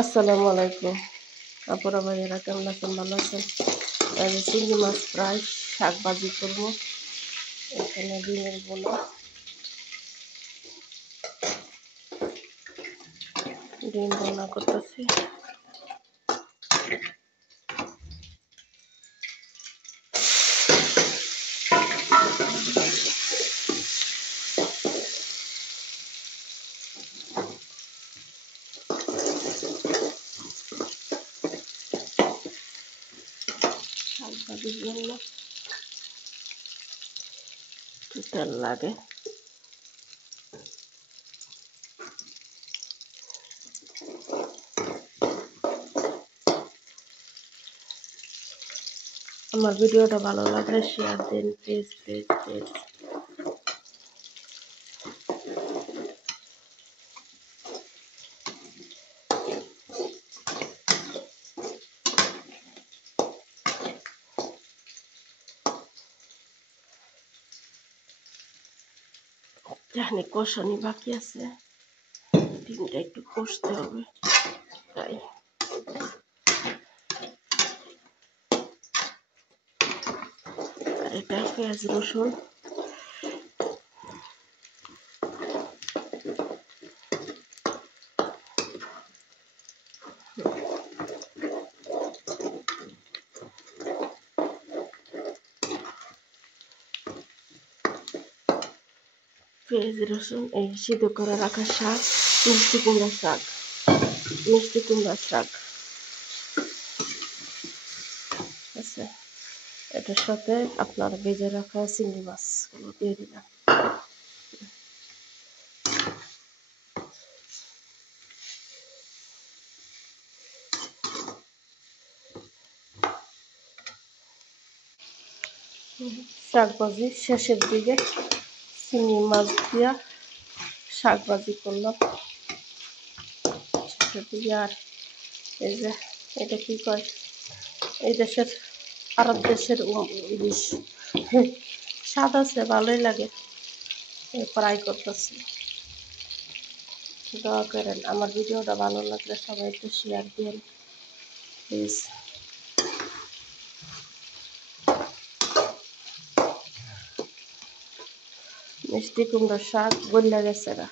আসসালামু আলাইকুম আপুরা ভাইয়েরা, কেমন আছেন? ভালো আছেন? চিংড়ি মাছ ফ্রাই, শাক ভাজি করবো। এখানে ডিমের বোনা, ডিম বোনা করতেছি। শাক ভাজির জন্য তেল লাগে। আমার ভিডিওটা ভালো লাগলে শেয়ার দিন প্লিজ প্লিজ প্লিজ। জানি কষানি বাকি আছে, ডিমটা একটু কষতে হবে, তাই আর এটা পেঁয়াজ রসুন এই সিদ্ধ করে রাখা শাক, মিষ্টি কুমড়া শাক, আছে। এটার সাথে আপনার ভেজে রাখা চিংড়ি মাছগুলো দিয়ে দিলাম। শাক ভাজি শেষের দিকে চিংড়ি মাছ দিয়া শাক ভাজি করলাম শেষের দিকে। আর এই যে এটা কি কয়, এই দেশের আরব দেশের ইলিশ স্বাদ আছে, ভালোই লাগে। ফ্রাই করতেছি। দোয়া করেন, আমার ভিডিওটা ভালো লাগলে সবাই একটু শেয়ার দিন প্লিজ। মিষ্টি কুমড়োর শাক বললা গেছে না।